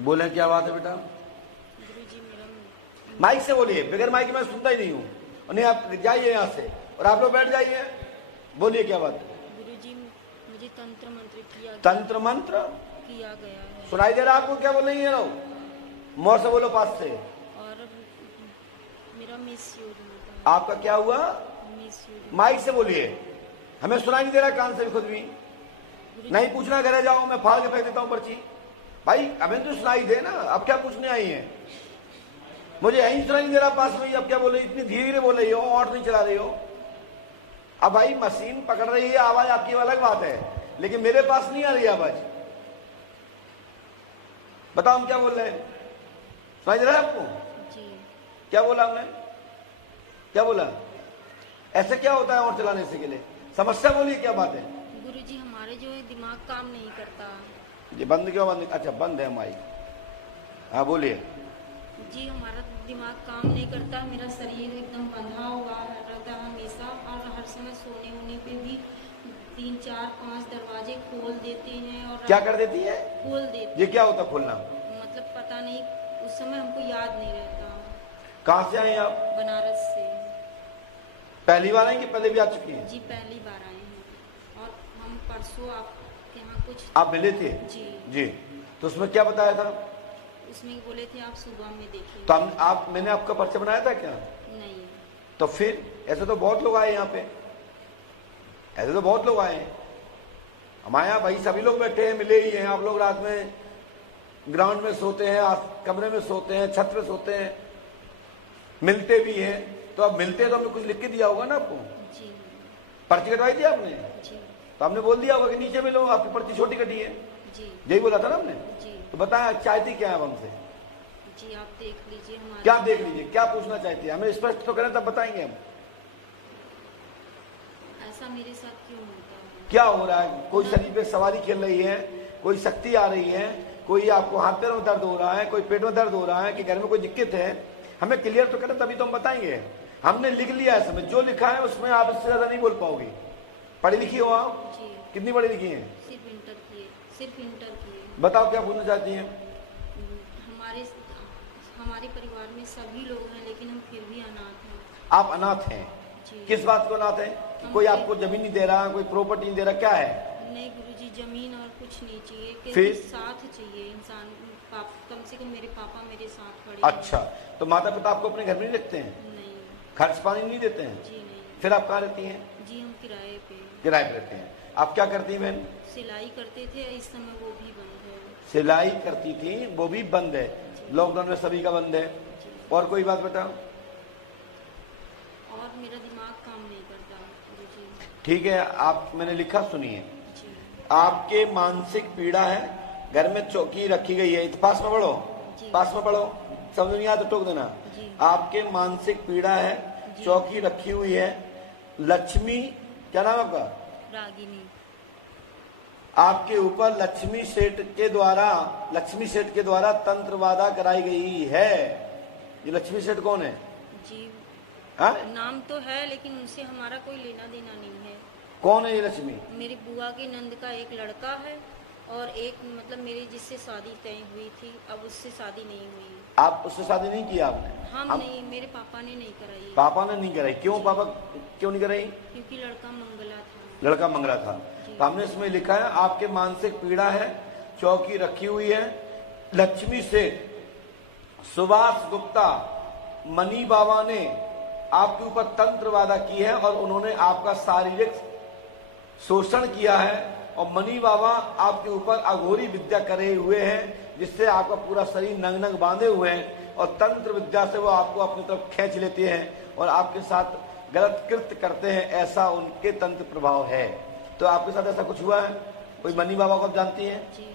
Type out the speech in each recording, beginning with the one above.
बोले क्या बात है बेटा? गुरुजी मेरा माइक से बोलिए, बगैर माइक में सुनता ही नहीं हूँ। नहीं आप जाइए यहाँ से और आप लोग बैठ जाइए, बोलिए क्या बात है? गुरुजी मुझे तंत्र मंत्र तंत्र मंत्र किया गया है सुनाई दे रहा आपको? क्या बोल रही है लोग? मोर से बोलो, पास से। और मेरा मिसयूज होता है। आपका क्या हुआ? मिसयूज। माइक से बोलिए, हमें सुनाई नहीं दे रहा कान से भी, खुद भी नहीं पूछना, घर जाओ, मैं फाड़ के फेंक देता हूँ पर्ची। भाई हमें तो सुनाई दे ना, अब क्या पूछने आई है? मुझे यही सुनाई नहीं दे रहा पास में, अब क्या बोल रही, इतनी धीरे बोल रही हो और नहीं चला रही हो। अब भाई मशीन पकड़ रही है आवाज आपकी, अलग बात है, लेकिन मेरे पास नहीं आ रही आवाज। बताओ हम क्या बोल रहे हैं? सुनाई दे रहा है आपको? जी। क्या बोला हमने? क्या बोला? ऐसे क्या होता है और चलाने से के लिए? समस्या बोलिए, क्या बात है? गुरुजी हमारे जो है दिमाग काम नहीं करता। ये बंद क्यों? बंद? अच्छा बंद है माइक। हाँ बोलिए। जी हमारा दिमाग काम नहीं करता, मेरा शरीर एकदम बंधा हुआ रहता है हमेशा, और हर समय सोने होने पे भी 3 4 5 दरवाजे खोल देते हैं। और क्या कर देती है? खोल देते। ये क्या होता खोलना? मतलब पता नहीं, उस समय हमको याद नहीं रहता। कहाँ से आए आप? बनारस से। पहली बार आए कि पहले भी आ चुकी हैं? जी पहली बार आए हैं, और हम परसों आपके यहाँ कुछ आप मिले थे? जी। जी, तो उसमें क्या बताया था? उसमें बोले थे आप सुबह में देखेंगे। तो आप मैंने आपका पर्चा बनाया था क्या? नहीं। तो फिर ऐसे तो बहुत लोग आए यहाँ पे, ऐसे तो बहुत लोग आए हैं हमारे यहाँ भाई, सभी लोग बैठे हैं, मिले ही हैं। आप लोग रात में ग्राउंड में सोते हैं, कमरे में सोते हैं, छत पे सोते हैं, मिलते भी हैं। तो अब मिलते हैं तो हमने कुछ लिख के दिया होगा ना आपको? जी। पर्ची कटवाई थी आपने? जी। तो हमने बोल दिया होगा कि नीचे मिलो, आपकी पर्ची छोटी कटी है। जी। यही बोला था ना हमने? जी। तो बताया चाहती क्या है हमसे? जी आप देख लीजिए हमारे। क्या देख लीजिए? क्या पूछना चाहती है? हमें स्पष्ट तो करें तब बताएंगे हम। ऐसा मेरे साथ क्यों होता है? क्या हो रहा है? कोई शरीर पे सवारी खेल रही है, कोई शक्ति आ रही है, कोई आपको हाथ पैरों में दर्द हो रहा है, कोई पेट में दर्द हो रहा है, कि घर में कोई दिक्कत है? हमें क्लियर तो करें तभी तो हम बताएंगे। हमने लिख लिया है, समय जो लिखा है उसमें आप इससे ज्यादा नहीं बोल पाओगी। पढ़ी लिखी हो आप? जी। कितनी पढ़ी लिखी है? सिर्फ इंटर किए, सिर्फ इंटर किए। बताओ क्या पूछना चाहती हैं? हमारे हमारे परिवार में सभी लोग हैं, लेकिन हम फिर भी अनाथ हैं। आप अनाथ हैं? जी। किस बात को अनाथ है? कि कोई आपको जमीन नहीं दे रहा, कोई प्रॉपर्टी नहीं दे रहा, क्या है? नहीं गुरुजी, जमीन और कुछ नहीं चाहिए, फिर? केवल साथ चाहिए इंसान। कम से कम मेरे पापा मेरे साथ खड़े हैं। अच्छा, तो माता पिता आपको अपने घर में नहीं रखते हैं? नहीं। खर्च पानी नहीं देते हैं? जी नहीं। फिर आप कहाँ रहती हैं? जी हम किराए पे। किराए पे रहते हैं। आप क्या करती हैं बहन? सिलाई करते थे, इस समय वो भी बंद है। सिलाई करती थी, वो भी बंद है। लॉकडाउन में सभी का बंद है। और कोई बात बताओ? और मेरा दिमाग काम नहीं करता गुरुजी। ठीक है, आप मैंने लिखा सुनिए। जी। आपके मानसिक पीड़ा है, घर में चौकी रखी गई है, पास में पढ़ो, जी। पास में पढ़ो, समझ नहीं आता तो टोक देना। जी। आपके मानसिक पीड़ा है, जी। चौकी रखी हुई है, लक्ष्मी, क्या नाम आपका? रागिनी। आपके ऊपर लक्ष्मी सेठ के द्वारा तंत्र वादा कराई गई है। ये लक्ष्मी सेठ कौन है? जी हा? नाम तो है, लेकिन उनसे हमारा कोई लेना देना नहीं है। कौन है ये लक्ष्मी? मेरी बुआ के नंद का एक लड़का है, और एक मतलब मेरी जिससे शादी तय हुई थी, अब उससे शादी नहीं हुई। आप उससे शादी नहीं की आपने? हम नहीं, मेरे पापा ने नहीं कराई। पापा ने नहीं कराई? क्यों पापा क्यों नहीं कराई? क्योंकि लड़का मंगला था। लड़का मंगला था। तो हमने इसमें लिखा है आपके मानसिक पीड़ा है, चौकी रखी हुई है, लक्ष्मी सेठ, सुभाष गुप्ता, मनी बाबा ने आपके ऊपर तंत्र वादा की है, और उन्होंने आपका शारीरिक शोषण किया है, और मनी बाबा आपके ऊपर अघोरी विद्या करे हुए हैं, जिससे आपका पूरा शरीर नंग नंग बांधे हुए हैं, और तंत्र विद्या से वो आपको अपनी तरफ खींच लेते हैं और आपके साथ गलत कृत्य करते हैं। ऐसा उनके तंत्र प्रभाव है। तो आपके साथ ऐसा कुछ हुआ है? कोई मनी बाबा को आप जानती हैं? जी।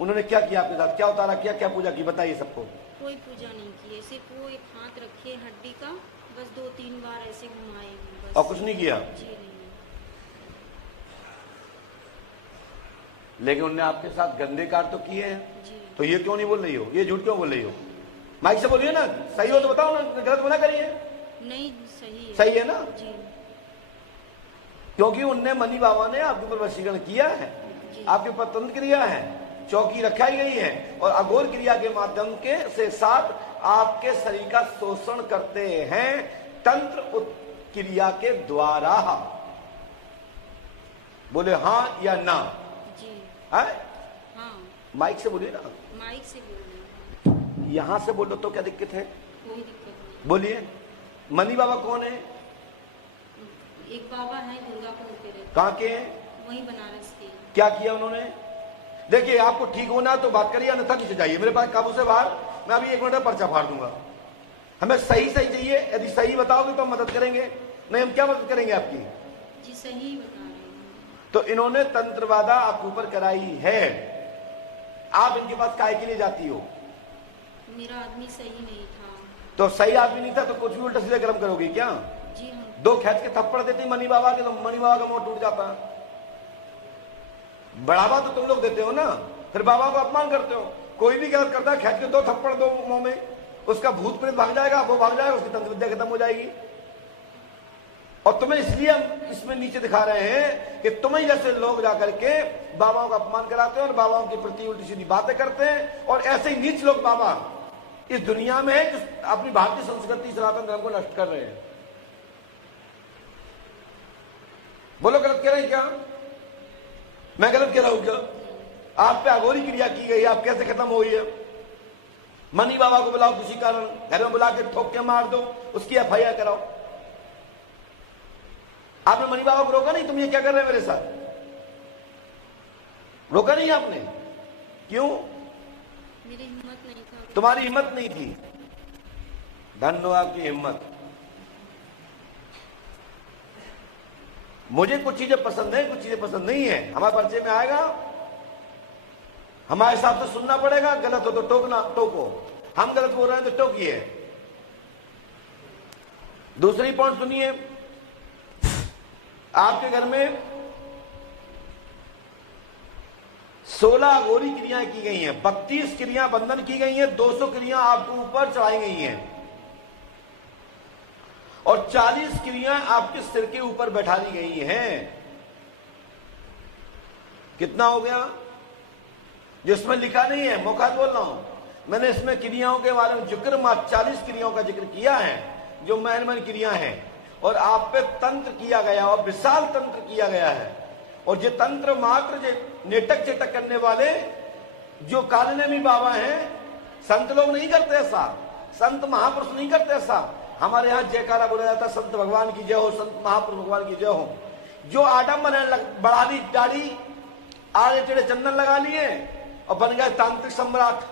उन्होंने क्या किया आपके साथ? क्या उतारा किया, क्या पूजा की? बताइए सबको। कोई पूजा नहीं की, सिर्फ वो एक हाथ रखे हड्डी का, बस 2-3 बार ऐसे घुमाए बस। और कुछ नहीं किया? जी नहीं। लेकिन उन्होंने आपके साथ गंदे कार्य तो किए हैं। जी। तो ये क्यों नहीं बोल रही हो? ये झूठ क्यों बोल रही हो? माइक से बोलिए ना, सही हो तो बताओ ना, गलत मना करिए। नहीं सही है। सही है ना? जी। क्योंकि उनने मनी बाबा ने आपके ऊपर वशीकरण किया है, जी। आपके ऊपर तंत्र क्रिया है, चौकी रखाई गई है और अघोर क्रिया के माध्यम के से साथ आपके शरीर का शोषण करते हैं तंत्र क्रिया के द्वारा। बोले हाँ या ना? जी है? हाँ। माइक से बोलिए ना। माइक से बोल रहे हैं। यहां से बोलो तो क्या दिक्कत है? कोई दिक्कत नहीं। बोलिए। मनी बाबा कौन है? एक बाबा है दुर्गापुर के रहते, कहाँ के हैं? वही बनारस के। क्या किया उन्होंने? देखिए, आपको ठीक होना तो बात करिए, अन्यथा नीचे जाइए मेरे पास काबू से बाहर। मैं अभी 1 मिनट में पर्चा फाड़ दूंगा। हमें सही सही चाहिए, यदि सही बताओगे तो हम मदद करेंगे, नहीं हम क्या मदद करेंगे आपकी? जी सही बता रहे हैं। तो इन्होंने तंत्रवादा आपके ऊपर कराई है। आप इनके पास काहे के लिए जाती हो? मेरा आदमी सही नहीं था। तो सही आदमी नहीं था तो कुछ भी उल्टा सीधा कर्म करोगी क्या? जी हम 2 खींच के थप्पड़ देती मनी बाबा के तो मनी बाबा का मुंह टूट जाता। बढ़ावा तो तुम लोग देते हो ना, फिर बाबा को अपमान करते हो। कोई भी गलत करता है, खींच के 2 थप्पड़ दो मुंह में, उसका भूत प्रेत भाग जाएगा, वो भाग जाएगा, उसकी तंत्र विद्या खत्म हो जाएगी। और तुम्हें इसलिए हम इसमें नीचे दिखा रहे हैं कि तुम्हें जैसे लोग जाकर के बाबाओं का अपमान कराते हैं और बाबाओं के प्रति उल्टी सीधी बातें करते हैं, और ऐसे ही नीच लोग बाबा इस दुनिया में है जो अपनी भारतीय संस्कृति सनातन धर्म को नष्ट कर रहे हैं। बोलो, गलत कह रहे हैं क्या? मैं गलत कह रहा हूं क्या? आप पे अघोरी क्रिया की गई, आप कैसे खत्म हो गई है? मनी बाबा को बुलाओ, किसी कारण घर में बुला के ठोक के मार दो, उसकी FIR कराओ। आपने मनी बाबा को रोका नहीं, तुम ये क्या कर रहे हो मेरे साथ? रोका नहीं आपने? क्यों? मेरी हिम्मत नहीं था। तुम्हारी हिम्मत नहीं थी। धन्य आपकी हिम्मत। मुझे कुछ चीजें पसंद है, कुछ चीजें पसंद नहीं है। हमारे परिचय में आएगा, हमारे हिसाब से सुनना पड़ेगा। गलत हो तो टोकना, टोको। हम गलत बोल रहे हैं तो टोकिए। दूसरी पॉइंट सुनिए, आपके घर में 16 अघोरी क्रियाएं की गई हैं, 32 क्रिया बंधन की गई हैं, 200 क्रिया आपके ऊपर चढ़ाई गई हैं और 40 क्रियाएं आपके सिर के ऊपर बैठा दी गई हैं। कितना हो गया? जिसमें लिखा नहीं है, मौका बोल रहा हूं मैंने, इसमें क्रियाओं के बारे में जिक्र, 40 क्रियाओं का जिक्र किया है जो मैन क्रिया हैं, और आप पे तंत्र किया गया और विशाल तंत्र किया गया है। और ये तंत्र मात्र नेटक चेटक करने वाले जो कालनेमी बाबा हैं, संत लोग नहीं करते ऐसा, संत महापुरुष नहीं करते ऐसा। हमारे यहाँ जयकारा बोला जाता है, संत भगवान की जय हो, संत महापुरुष भगवान की जय हो। जो आडम्बर बढ़ा दी दाढ़ी, आड़े टेढ़े चंदन लगा लिए और बन गए तांत्रिक सम्राट।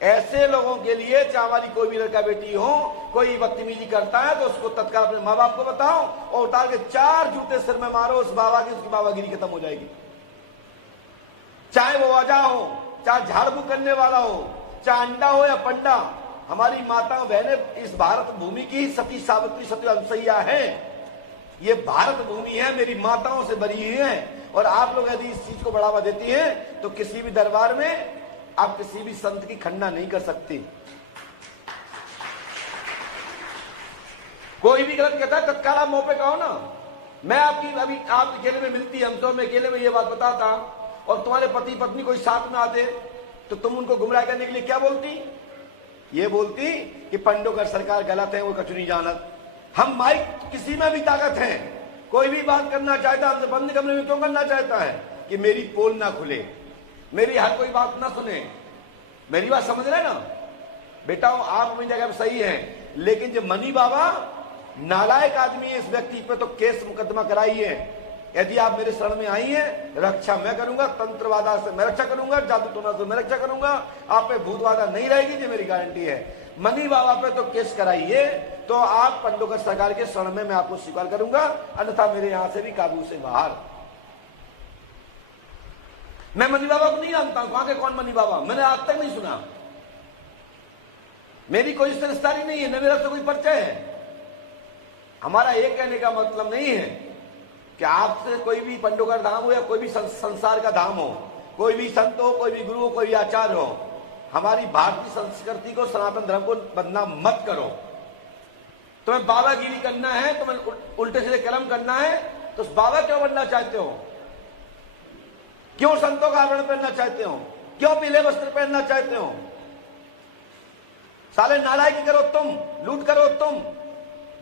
ऐसे लोगों के लिए, चाहे हमारी कोई भी लड़का बेटी हो, कोई बदतमीजी करता है तो उसको तत्काल अपने माँ बाप को बताओ और उतार के 4 जूते सिर में मारो उस बाबा की, उसकी बाबागिरी खत्म हो जाएगी। चाहे वो अजा हो, चाहे झाड़ फूक करने वाला हो, चाहे अंडा हो या पंडा। हमारी माताओं बहनें इस भारत भूमि की सती सावित्री सती अनुसैया है। ये भारत भूमि है, मेरी माताओं से बनी हुई है। और आप लोग यदि इस चीज को बढ़ावा देती हैं तो किसी भी दरबार में आप किसी भी संत की खंडना नहीं कर सकते। कोई भी गलत कहता है तत्काल आप मुंह पे कहो ना। मैं आपकी अभी आप अकेले में मिलती है, हम तो मैं अकेले में ये बात बताता, और तुम्हारे पति पत्नी कोई साथ में आते तो तुम उनको गुमराह करने के लिए क्या बोलती? ये बोलती कि पंडोकर सरकार गलत है, वो कछु नहीं जानत। हम माइक किसी में भी ताकत है, कोई भी बात करना चाहता है, हमसे बंद कमरे में क्यों करना चाहता है? कि मेरी पोल ना खुले, मेरी हर कोई बात ना सुने। मेरी बात समझ रहे ना बेटा? आप अपनी जगह पर सही हैं, लेकिन जो मनी बाबा नालायक आदमी है, इस व्यक्ति पे तो केस मुकदमा कराइए। यदि आप मेरे शरण में आई हैं, रक्षा मैं करूंगा, तंत्रवादा से मैं रक्षा करूंगा, जादू टोना से मैं रक्षा करूंगा, आप पे भूतवादा नहीं रहेगी, ये मेरी गारंटी है। मनी बाबा पे तो केस कराइए, तो आप पंडोकर सरकार के शरण में मैं आपको स्वीकार करूंगा, अन्यथा मेरे यहां से भी काबू से बाहर। मैं मनी बाबा को नहीं जानता हूं, कहां के कौन मनी बाबा, मैंने आज तक नहीं सुना। मेरी कोई रिश्तेदारी नहीं है, न मेरा तो कोई परिचय है। हमारा ये कहने का मतलब नहीं है कि आपसे कोई भी पंडोकर धाम हो या कोई भी संसार का धाम हो, कोई भी संत हो, कोई भी गुरु हो, कोई भी आचार्य हो, हमारी भारतीय संस्कृति को, सनातन धर्म को बदनाम मत करो। तुम्हें बाबागिरी करना है, तुम्हें उल्टे सीधे कर्म करना है, तो बाबा क्यों बनना चाहते हो? क्यों संतों का आभरण पहनना चाहते हो? क्यों पीले वस्त्र पहनना चाहते हो? साले नालायकी करो तुम, लूट करो तुम,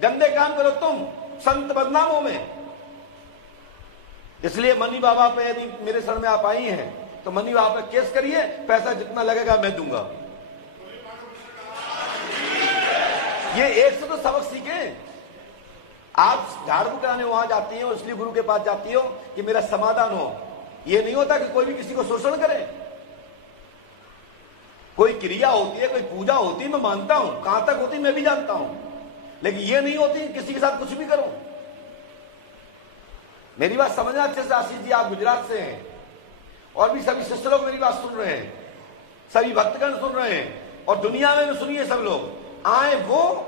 गंदे काम करो तुम, संत बदनामों में। इसलिए मनी बाबा पे यदि मेरे शरण में आप आई हैं तो मनी बाबा पे केस करिए, पैसा जितना लगेगा मैं दूंगा। ये एक से तो सबक सीखे। आप झाड़ू कराने वहां जाती हैं, इसलिए गुरु के पास जाती हो कि मेरा समाधान हो। ये नहीं होता कि कोई भी किसी को शोषण करे। कोई क्रिया होती है, कोई पूजा होती है, मैं मानता हूं, कहां तक होती मैं भी जानता हूं, लेकिन ये नहीं होती किसी के साथ कुछ भी करो। मेरी बात समझना अच्छे से आशीष जी, आप गुजरात से हैं और भी सभी शिष्य लोग मेरी बात सुन रहे हैं, सभी भक्तगण सुन रहे हैं और दुनिया में भी सुनिए सब लोग। आए वो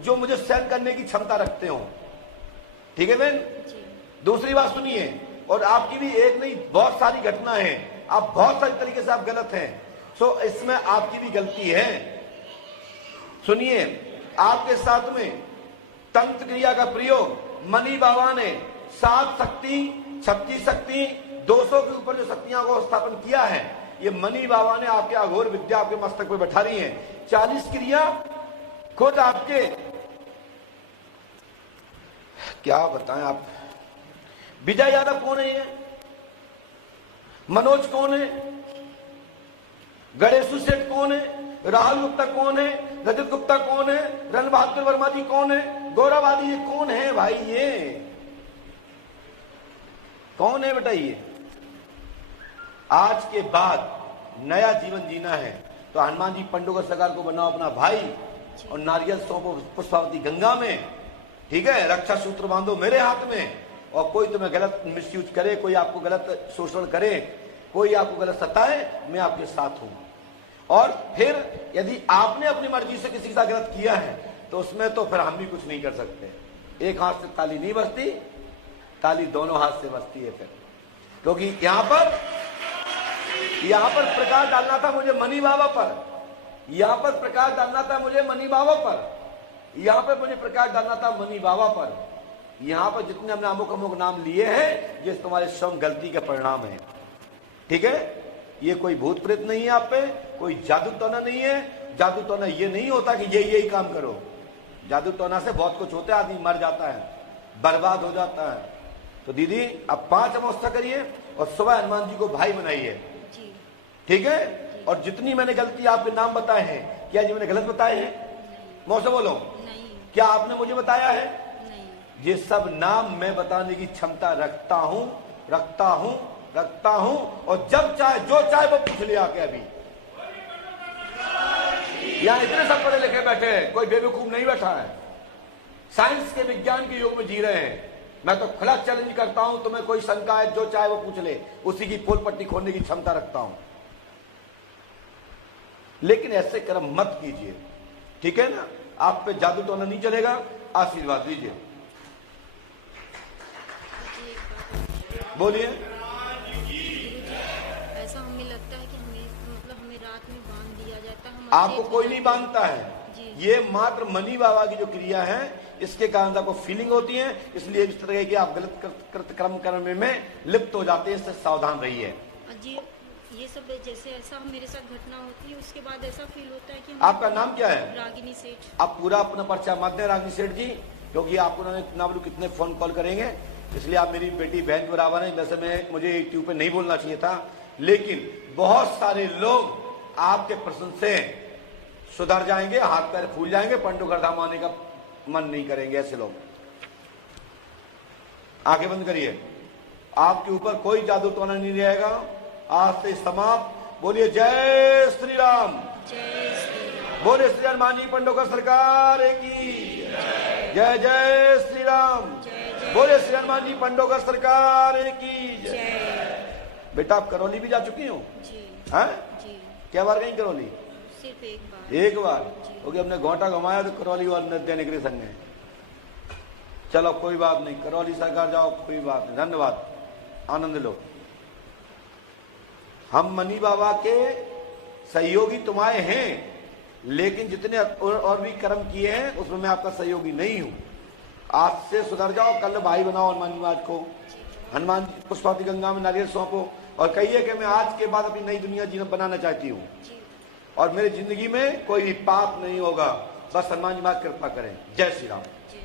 जो मुझे सहन करने की क्षमता रखते हो, ठीक है बहन? दूसरी बात सुनिए, और आपकी भी एक नहीं बहुत सारी घटना है, आप बहुत सारी तरीके से आप गलत हैं, सो इसमें आपकी भी गलती है। सुनिए, आपके साथ में तंत्र क्रिया का प्रयोग मनी बाबा ने 7 शक्ति, 36 शक्ति, 200 के ऊपर जो शक्तियां को स्थापन किया है, ये मनी बाबा ने आपके अघोर विद्या आपके मस्तक पे बैठा रही है। 40 क्रिया खुद आपके, क्या बताएं आप। विजय यादव कौन है? ये मनोज कौन है? गणेशु सेठ कौन है? राहुल गुप्ता कौन है? रजत गुप्ता कौन है? रण बहादुर वर्मा जी कौन है? गौरवादी ये कौन है भाई? ये कौन है बताइए? आज के बाद नया जीवन जीना है तो हनुमान जी पंडोगर सरकार को बनाओ अपना भाई और नारियल सौंपो पुष्पावती गंगा में, ठीक है? रक्षा सूत्र बांधो मेरे हाथ में, और कोई तुम्हें गलत मिसयूज करे, कोई आपको गलत शोषण करे, कोई आपको गलत सताए, मैं आपके साथ हूं। और फिर यदि आपने अपनी मर्जी से किसी के साथ गलत किया है तो उसमें तो फिर हम भी कुछ नहीं कर सकते। एक हाथ से ताली नहीं बजती, ताली दोनों हाथ से बजती है फिर, क्योंकि यहां पर प्रकाश डालना था मुझे मनी बाबा पर, यहां पर प्रकाश डालना था मुझे मनी बाबा पर, यहां पर मुझे प्रकाश डालना था मनी बाबा पर। यहां पर जितने हमने अमुक अमुक नाम लिए हैं, ये तुम्हारे स्वयं गलती के परिणाम है, ठीक है? ये कोई भूत प्रेत नहीं है आप पे, कोई जादू टोना नहीं है। जादू टोना ये नहीं होता कि यही काम करो। जादू टोना से बहुत कुछ होता है, आदमी मर जाता है, बर्बाद हो जाता है। तो दीदी अब 5 अमावस्या करिए और सुबह हनुमान जी को भाई बनाइए, ठीक है? और जितनी मैंने गलती आपके नाम बताए हैं, क्या जी मैंने गलत बताए हैं? मुंह से बोलो, क्या आपने मुझे बताया है? ये सब नाम मैं बताने की क्षमता रखता हूं, और जब चाहे जो चाहे वो पूछ लिया के। अभी यहां इतने सब पढ़े लिखे बैठे हैं, कोई बेवकूफ नहीं बैठा है, साइंस के विज्ञान के युग में जी रहे हैं। मैं तो खुला चैलेंज करता हूं, तुम्हें कोई शंका है जो चाहे वो पूछ ले, उसी की पोल पट्टी खोलने की क्षमता रखता हूं। लेकिन ऐसे कर्म मत कीजिए, ठीक है ना? आप पे जादू टोना नहीं चलेगा। आशीर्वाद दीजिए, बोलिए। ऐसा हमें लगता है कि हमें रात में बांध दिया जाता है। आपको कोई नहीं बांधता है, ये मात्र मनी बाबा की जो क्रिया है इसके कारण आपको फीलिंग होती है, इसलिए इस तरह की आप गलत कर्म करने में लिप्त हो जाते हैं। इससे सावधान रहिए जी। ये सब जैसे ऐसा मेरे साथ घटना होती है, उसके बाद ऐसा फील होता है कि आपका नाम क्या है? रागिनी सेठ। आप पूरा अपना पर्चा मत दें रागिनी सेठ जी, क्योंकि आपको उन्होंने इतना बोलो कितने फोन कॉल करेंगे, इसलिए आप मेरी बेटी बहन के बराबर है। वैसे मुझे यूट्यूब पे नहीं बोलना चाहिए था, लेकिन बहुत सारे लोग आपके प्रश्न से सुधर जाएंगे, हाथ पैर फूल जाएंगे, पंडोगर धाम आने का मन नहीं करेंगे। ऐसे लोग आंखें बंद करिए, आपके ऊपर कोई जादू टोना नहीं रहेगा। आज से समाप्त। बोलिए जय श्री राम, बोलिए श्री हनुमान जी पंडोगर सरकार की जय, जय श्री राम, बोलिए श्री हनुमान जी पंडोगर सरकार की जय। बेटा आप करौली भी जा चुकी हो? हैं? क्या बार गई करौली? सिर्फ एक बार क्योंकि हमने घोटा घुमाया तो करौली और नृत्य निगरी संघ है। चलो कोई बात नहीं, करौली सरकार जाओ, कोई बात नहीं, धन्यवाद, आनंद लो। हम मनी बाबा के सहयोगी तुम्हारे हैं, लेकिन जितने और भी कर्म किए हैं उसमें मैं आपका सहयोगी नहीं हूं। आज से सुधर जाओ, कल भाई बनाओ हनुमान जी महाराज को। हनुमान पुष्पावती गंगा में नारियल सौंपो, और कहिए कि मैं आज के बाद अपनी नई दुनिया जीना बनाना चाहती हूँ जी और मेरी जिंदगी में कोई भी पाप नहीं होगा। बस हनुमान जी महाराज कृपा करें। जय श्री राम। जी।